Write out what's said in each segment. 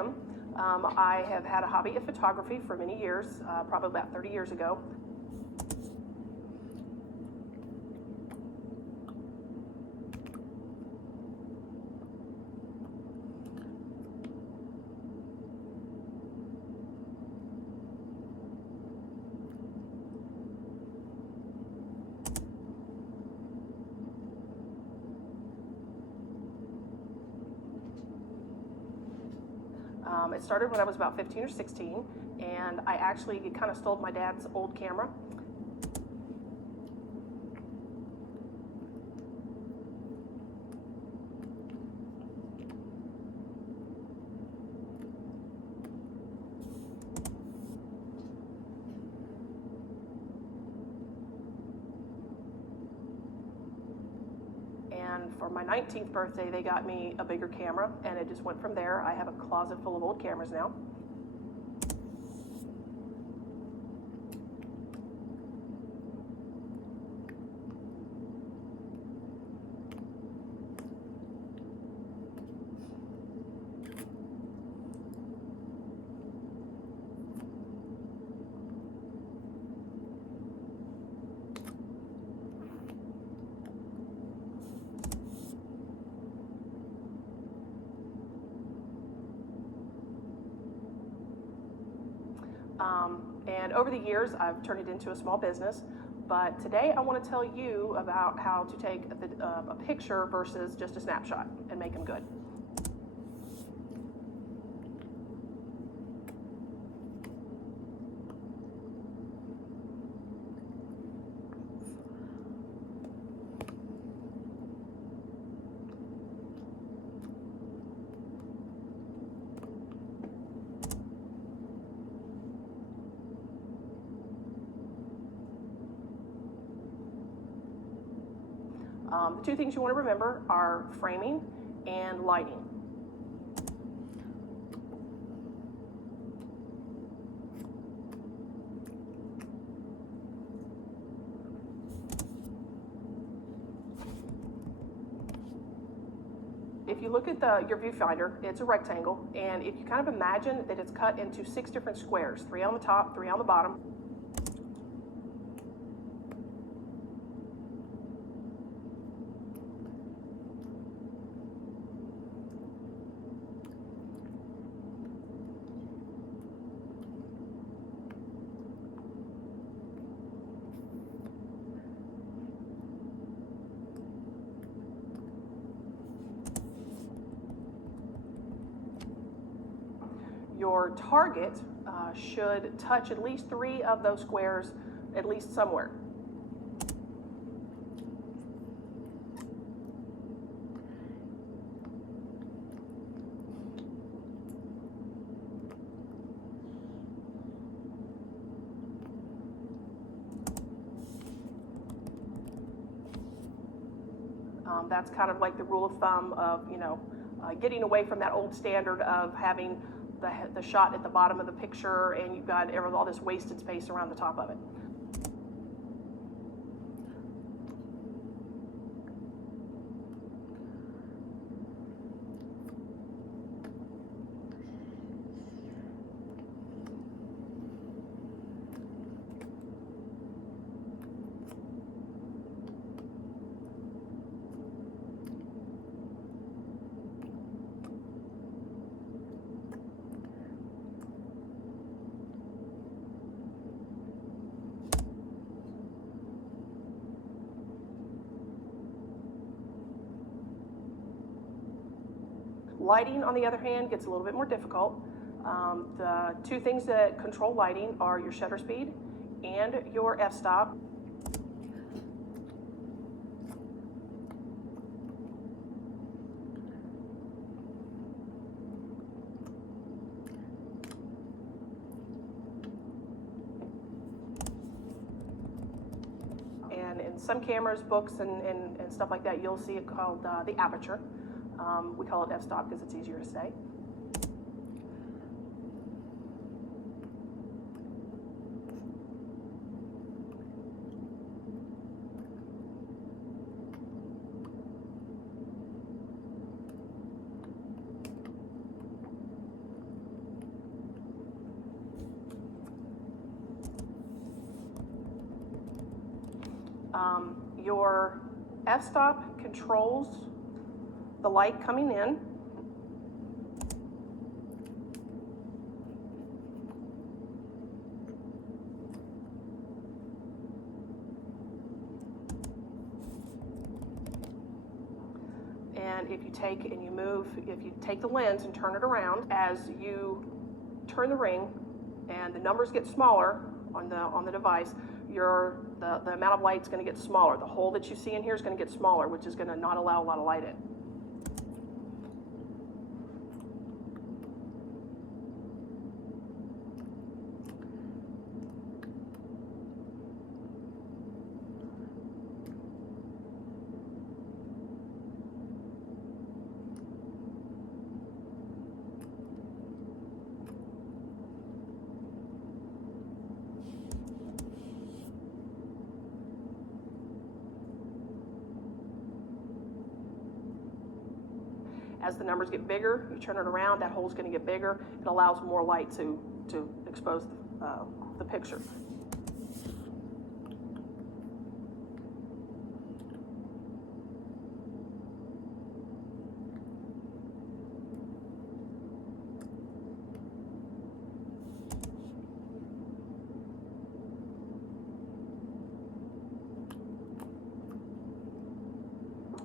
am. I have had a hobby of photography for many years, probably about 30 years ago. It started when I was about 15 or 16, and I actually kind of stole my dad's old camera. And for my 19th birthday, they got me a bigger camera, and it just went from there. I have a closet full of old cameras now. And over the years, I've turned it into a small business. But today, I want to tell you about how to take a picture versus just a snapshot and make them good. The two things you want to remember are framing and lighting. If you look at your viewfinder, it's a rectangle, and if you kind of imagine that it's cut into 6 different squares, 3 on the top, 3 on the bottom. Your target should touch at least 3 of those squares, at least somewhere. That's kind of like the rule of thumb of, getting away from that old standard of having the shot at the bottom of the picture and you've got all this wasted space around the top of it. Lighting, on the other hand, gets a little bit more difficult. The two things that control lighting are your shutter speed and your f-stop. And in some cameras, books, and stuff like that, you'll see it called the aperture. We call it f-stop because it's easier to say. Your f-stop controls the light coming in. And if you take and you move, if you take the lens and turn it around, as you turn the ring and the numbers get smaller on the device, the amount of light is going to get smaller. The hole that you see in here is going to get smaller, which is going to not allow a lot of light in. As the numbers get bigger, you turn it around, that hole's going to get bigger. It allows more light to expose the picture.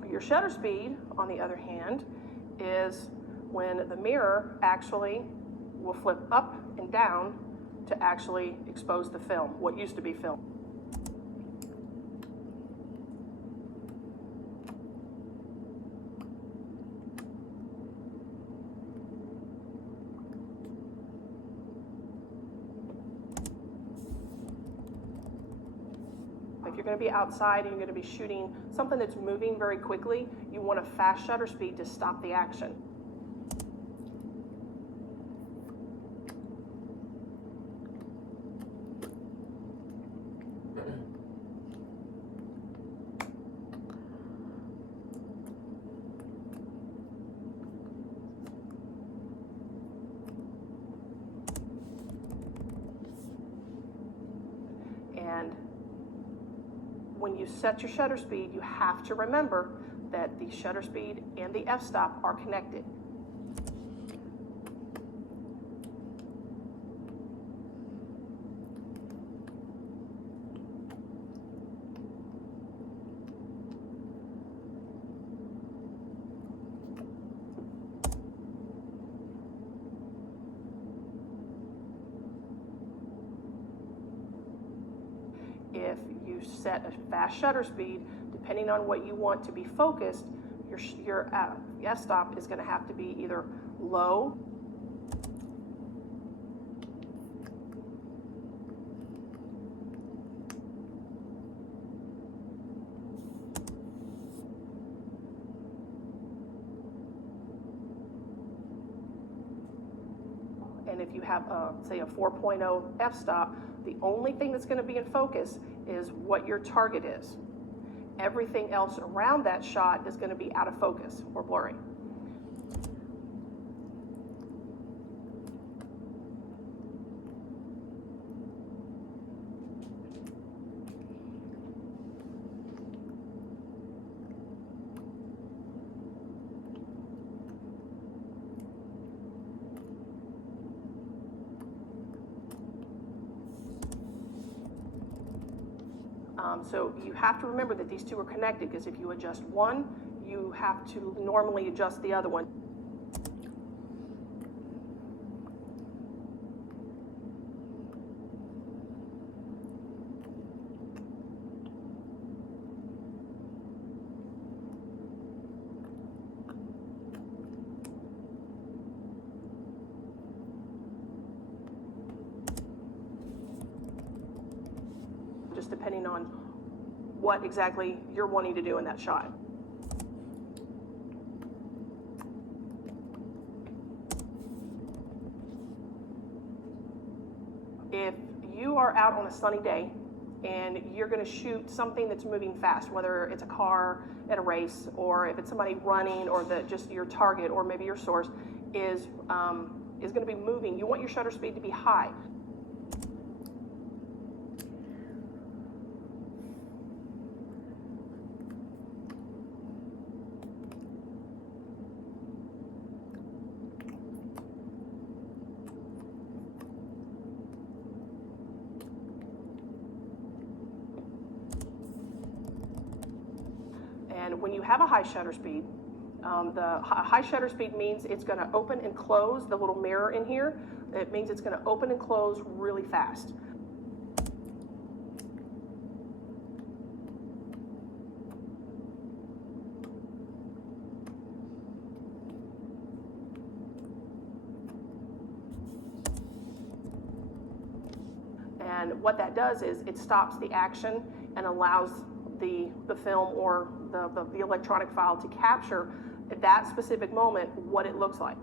Your shutter speed, on the other hand, is when the mirror actually will flip up and down to actually expose the film, what used to be film. If you're going to be outside and you're going to be shooting something that's moving very quickly, you want a fast shutter speed to stop the action. And when you set your shutter speed, you have to remember that the shutter speed and the f-stop are connected. If you set a fast shutter speed, depending on what you want to be focused, your f-stop is going to have to be either low and if you have, say, a 4.0 f-stop, the only thing that's going to be in focus is what your target is. Everything else around that shot is going to be out of focus or blurry. So you have to remember that these two are connected, because if you adjust one, you have to normally adjust the other one. Just depending on what exactly you're wanting to do in that shot. If you are out on a sunny day and you're going to shoot something that's moving fast, whether it's a car at a race, or if it's somebody running, or just your target, or maybe your source is going to be moving, you want your shutter speed to be high. And when you have a high shutter speed, the high shutter speed means it's going to open and close the little mirror in here. It means it's going to open and close really fast. And what that does is it stops the action and allows the film or the electronic file to capture at that specific moment what it looks like.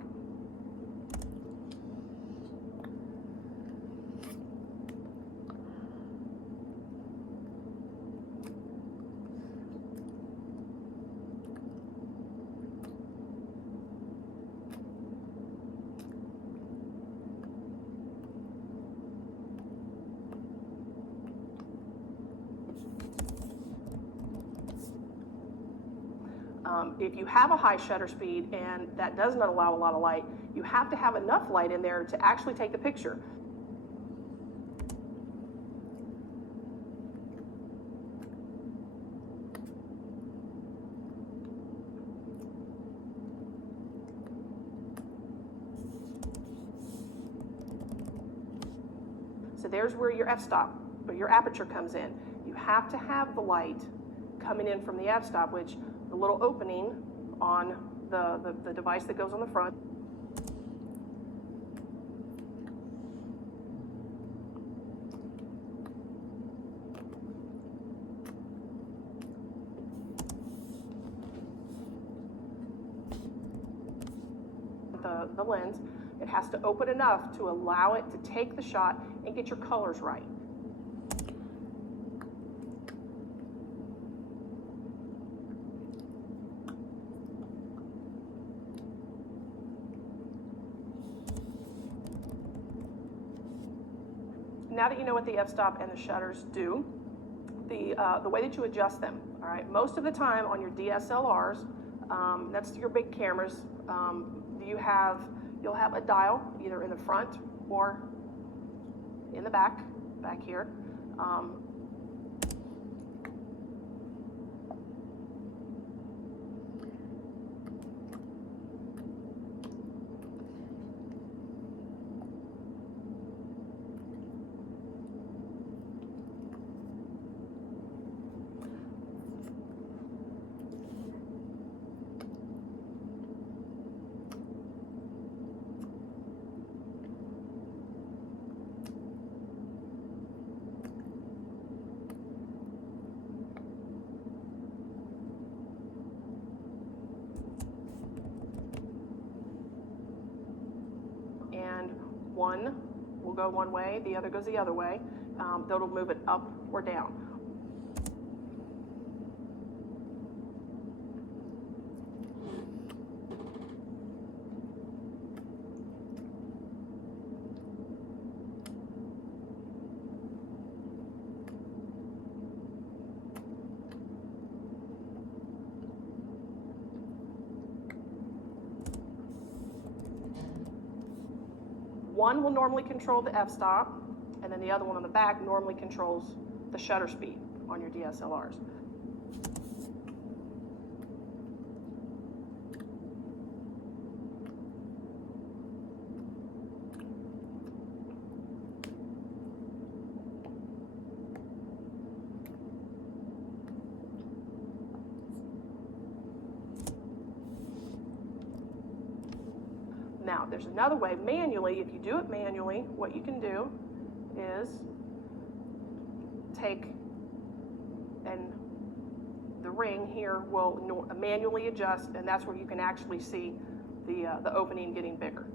If you have a high shutter speed and that does not allow a lot of light, you have to have enough light in there to actually take the picture. So there's where your f-stop or your aperture comes in. You have to have the light coming in from the f-stop, which the little opening on the device that goes on the front. The lens, it has to open enough to allow it to take the shot and get your colors right. Now that you know what the f-stop and the shutters do, the way that you adjust them, all right, most of the time on your DSLRs, that's your big cameras, you'll have a dial either in the front or in the back here. And one will go one way, the other goes the other way. That'll move it up or down. One will normally control the f-stop, and then the other one on the back normally controls the shutter speed on your DSLRs. Now, there's another way, manually. If you do it manually, what you can do is take, and the ring here will manually adjust, and that's where you can actually see the opening getting bigger.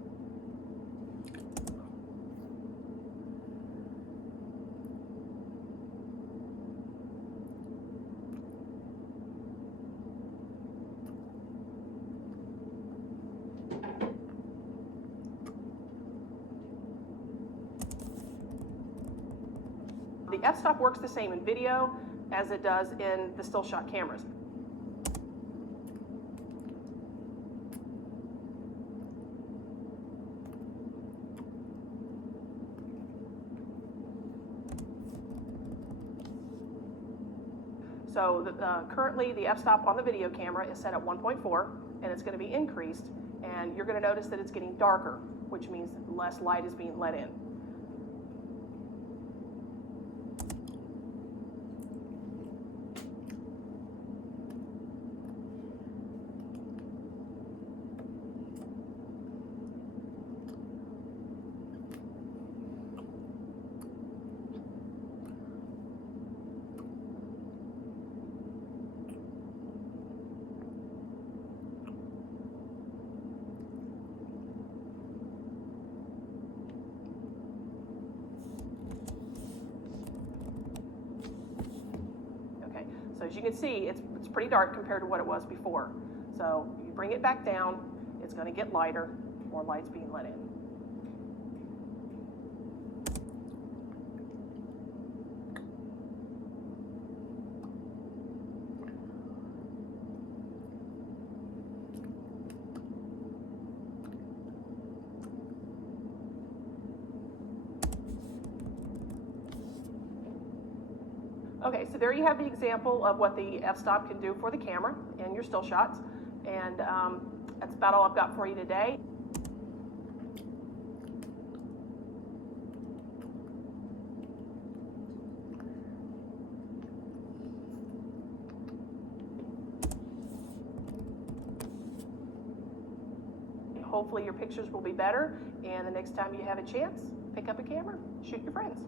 The f-stop works the same in video as it does in the still shot cameras. So currently the f-stop on the video camera is set at 1.4, and it's going to be increased, and you're going to notice that it's getting darker, which means less light is being let in. So as you can see, it's pretty dark compared to what it was before. So you bring it back down, it's going to get lighter, more light's being let in. Okay, so there you have the example of what the f-stop can do for the camera and your still shots. And that's about all I've got for you today. Hopefully your pictures will be better, and the next time you have a chance, pick up a camera, shoot your friends.